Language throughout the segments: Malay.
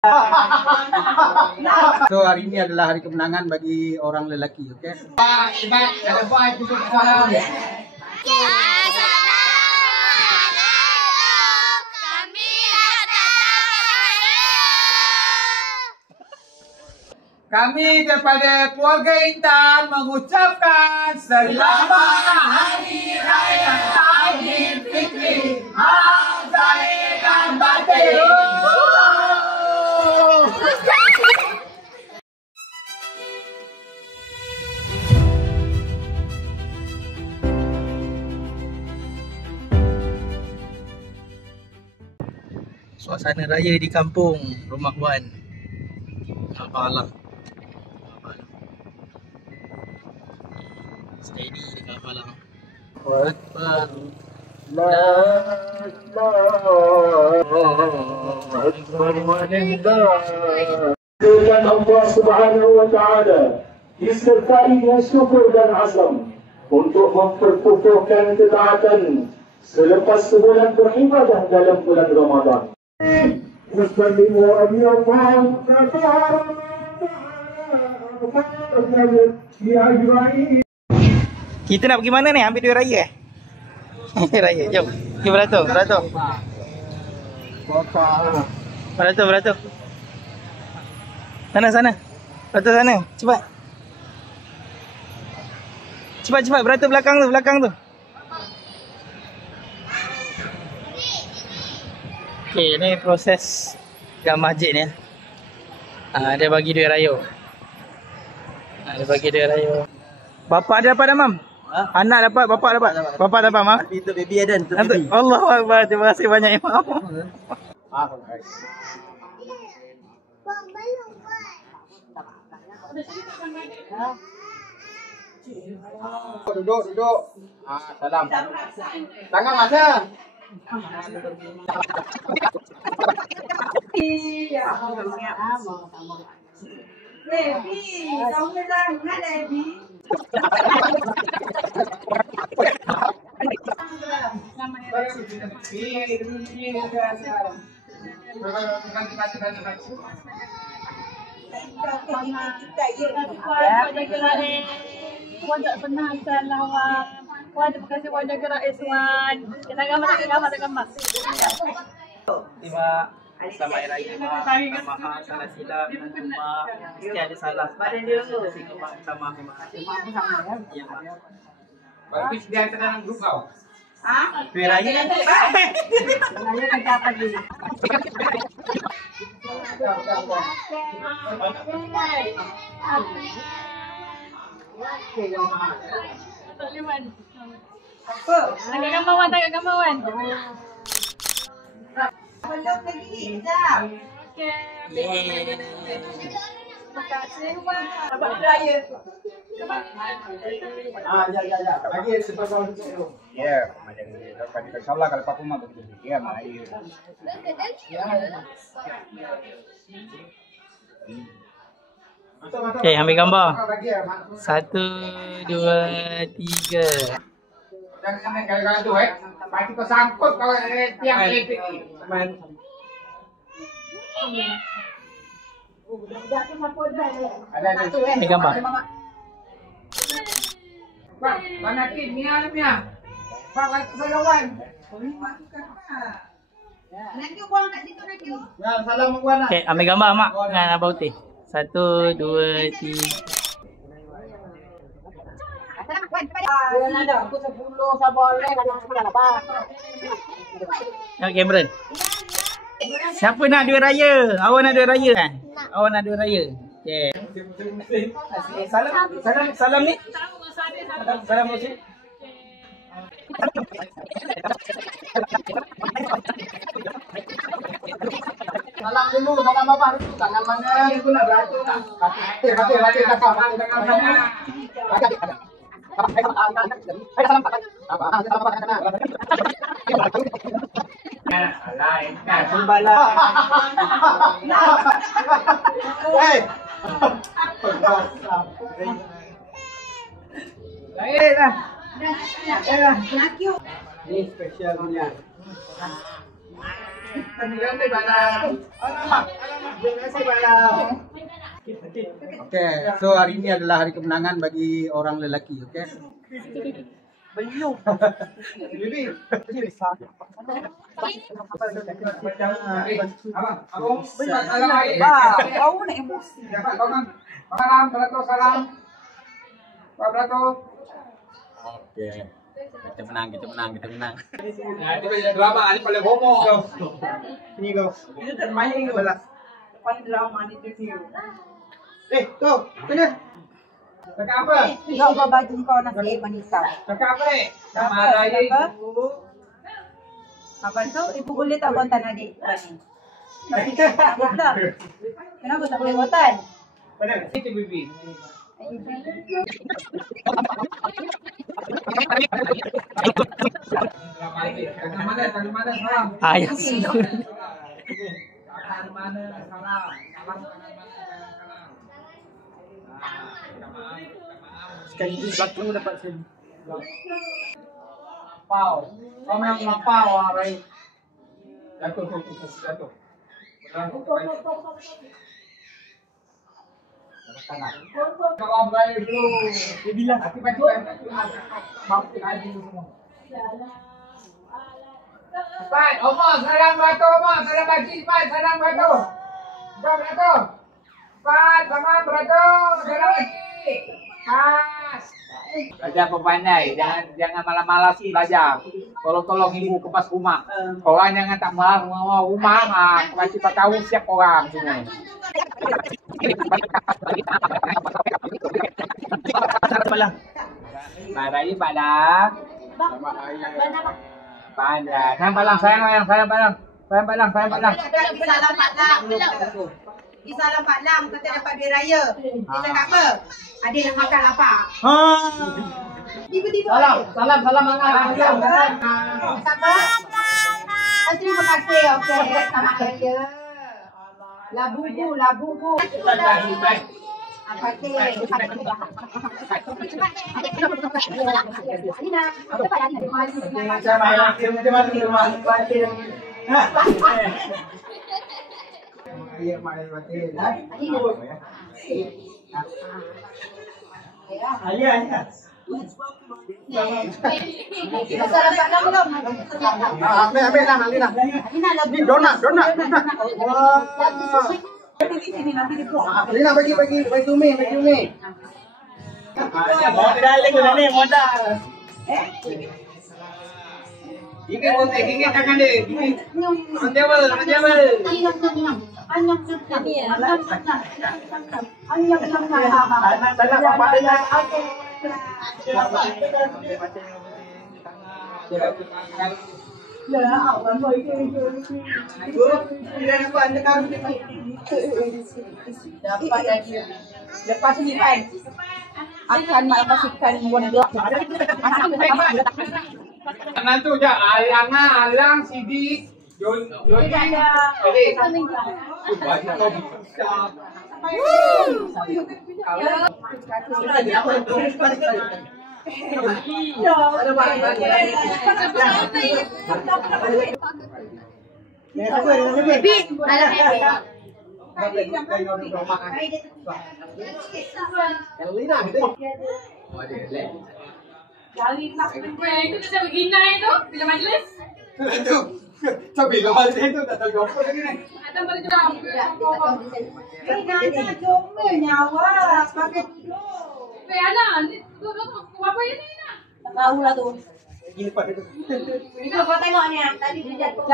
So hari ini adalah hari kemenangan bagi orang lelaki, okey? Ada buat itu salam. Kami daripada keluarga Intan mengucapkan selamat Hari Raya Aidilfitri. Maaf zahir dan batin. Suasana raya di kampung Rumah Wan Abang Alang. Steady dengan Abang Alang. Akbar. La dengan Allah Subhanahu wa taala disertai dengan syukur dan azam untuk memperkukuhkan ketaatan selepas sebulan beribadah dalam bulan Ramadan. Kita nak pergi mana ni? Ambil duit raya raya, jom. Pergi beratur. Beratur. Sana. Beratur sana. Cepat. Beratur belakang tu. Okey, ni proses kat masjid ni. Dia bagi duit raya. Bapak dia dapat dah, Mam? Anak dapat, bapak dapat. Bapak dapat, Mam? Itu baby Adan, tu baby. Allahu Akbar. Terima kasih banyak, Imam. Duduk. Salam. Tangan masa. Baby, kamu bilang mana baby? Puan tak pernah salah awak. Puan terima kasih Puan jaga Rais Wan. Kita gambar. Terima selamat Hari Raya, Mak. Minta maaf salah silap dan cuma mesti ada salah. Terima maaf, terima kasih. Ya, Mak. Bagus dia ada dalam grup kau. Duit raya nanti. Saya kerja apa ni? Tangkap gambar Wan. Belum lagi, jap. Terima kasih Wan. Selamat Raya. Ya. Bagi sebab itu. Ya, macam ni. Dapat insya-Allah kalau Papa mak begitu. Ya, mak. Okey, ambil gambar. 1, 2, 3. Jangan gaduh Pasti kau sangkut kau tiang elektrik ni. Ada. Ambil gambar. Pak, mana Mia. Pak, saya Wan. Nanti buang kat situ nanti. Ya, salam Wan. Okey, ambil gambar Mak dengan Abang Utih. 1, 2, 3. Aku 10 sabar Okey, Cameron. Siapa nak duit raya? Awak nak duit raya kan? Awak nak duit raya. Okey. Salam ni. Salam Muslim. Salam dulu, salam abang dulu. Tangan mana? Aku nak beratur tak? Hati kakak. Tangan mana? Ini spesial punya. Terima kasih Balam. Alamak. Terima kasih Balam. Okey, so hari ini adalah hari kemenangan bagi orang lelaki, okey? Belum. Bibi. Abang, salam air. Kau nak emosi. Dapat kawan. Salam, beratur salam. Pak Beratur. Okey. Kita menang. Nah, ini banyak drama, ini paling homo. Ini kau. Itu termain ke balas. Paling drama ni tu. Kau, sini. Cakap apa? Kau bawa baju kau nasi wanita. Cakap apa ni? Sama raya ibu. Apa tu? Ibu boleh tak kontan adik ni? Kenapa tak? Kenapa tak boleh kontan? Mana? Itu Bibi. Tangan mana salam. Ayah sih. Tangan mana salam. Sekali di belakang dapat sini. Lampau. Kau memang lampau orang lain. Jatuh. Kalau berani dulu, dia bilang hati pasti mampu haji semua. Cepat, Omar, salam batu, Omar, salam bagi, cepat, salam batu. Cepat batu. Cepat, sama batu, salam bagi. Pas. Belajar pandai, jangan malas-malas belajar. Tolong ibu kepas rumah. Orang jangan tak mau rumah, masih tak tahu siap orang semua. Barai Balang. Pandai. Sayang Balang. Di salam Pak Lam kata dapat duit raya. Dia cakap apa? Adik nak makan lapar. Tiba-tiba. Salam mangan. Apa? Terima kasih. Okey, selamat raya. Labu-bu. Apa tu? Ambil lah, Alina. Ni donat. Alina bagi Umi. Modal. Gigi tangan dia. Menjawab. Salam bapak dia. Dapat lagi. Lepas ni kan akan pastikan modal. Nanti je alang sidik. Itu macam beginai tu bila majlis. Itu. Tapi lepas itu tak tahu apa lagi ni. Ada boleh juga. Nana comel nyawa pakai duduk. Ana, ni tu apa ini nak? Tak tahulah tu. Gini pak itu. Ini kau tengok ni tadi dia jatuh.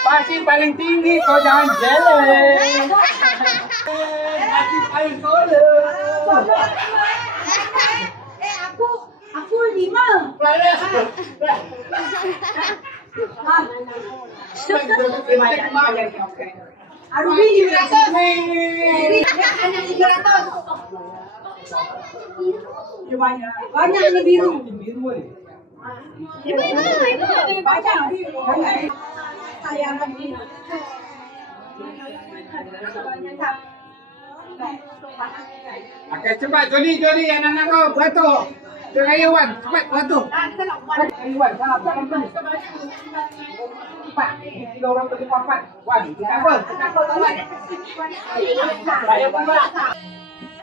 Pasti paling tinggi kau jangan jealous. Pasti paling tolong. Aku 5. Arubi 500. Anak 300. Banyak ni biru. Banyak. Sayang lagi. Okey cepat Jody anak-anak kau beratur. Raya Wan, cepat bantu. Wan, salam tu. Cepat. Kita orang pergi papat. Wan, kenapa? Kenapa Wan? Raya pula.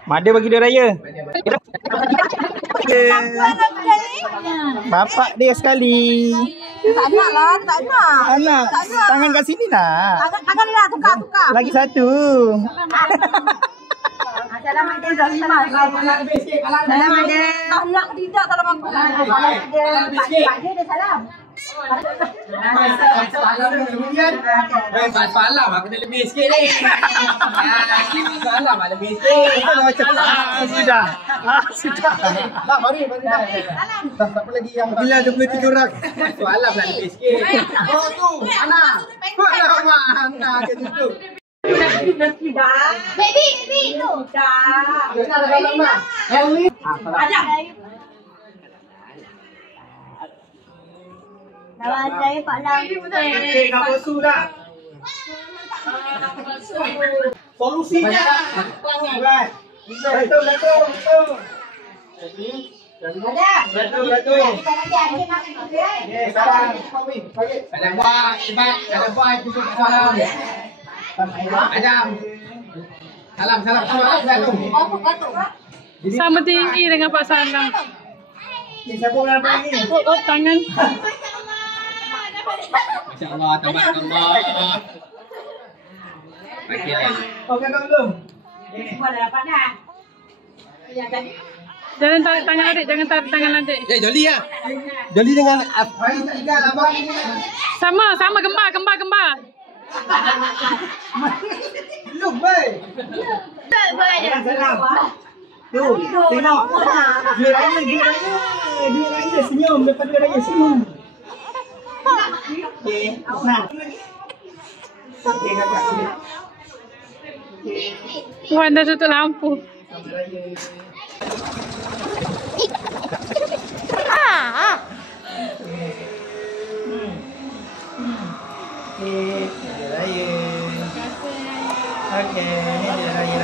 Mada bagi dia raya. Bapak dia sekali. Tak nak lah, tak nak. Anak, tangan kat sini nak. Tangan ni lah, tukar. Lagi satu. Selamat dia dah lima. Selamat dia. Salam tidak salam aku. Selamat dia. Pak dia dah salam. Salam aku dah lebih sikit ni. Salam lebih sikit. Sudah. Sudah. Tak, mari. Tak apa lagi yang bila 23 orang. Salam lah lebih sikit. Oh tu, anak. Alamak, anak ke situ. Baby tu. Dah. Ada. Nama saya Pak Lang. Okey, nak bosu dah. Solusinya. Betul. Ada. Ada buat, cepat. Ada buat, cukup salam. Adam. Salam. Sama tinggi dengan Pak Salam. Siapa orang apa ni? Oh, tangan. Masya-Allah, tabarakallah. Okey. Okey, belum. Jangan tarik tangan adik, jangan tarik tangan adik. Joli lah. Joli dengan Afai tak ikan abang ni. Sama gembar. Belum, baik. Salam. Tu, tengok. Dia raya senyum. Lepas dia raya senyum. Okey, nah. Okey, kakak. Wan dah tutup lampu. Okey, dia raya. Okey, ni dia raya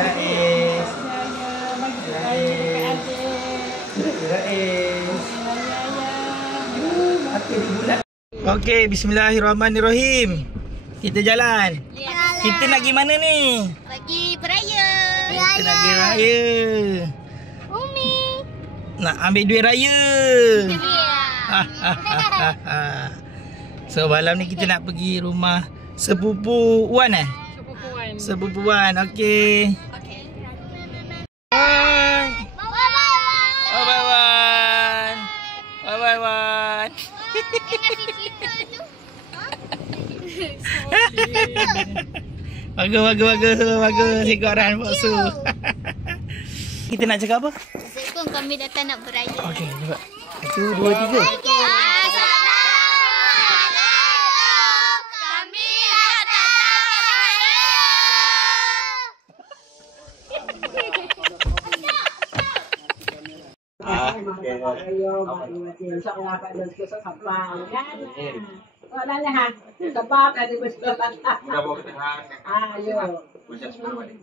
Rais. Okey, bismillahirrahmanirrahim. Kita jalan. Kita nak pergi mana ni? Pergi beraya. Kita nak pergi raya. Umi. Nak ambil duit raya. So malam ni kita nak pergi rumah sepupu Wan Sepupu Wan. Okey. Bye. Bye Wan. Bye Wan. Bagus. Sekoran Pak Su. Kita nak cakap apa? Assalamualaikum, kami datang nak beraya. Okey, cepat. 1, 2, 3. Kami datang beraya. Sebab ada bersekolah. Dah bawa ke tengah. Ayo. Macam sekarang balik.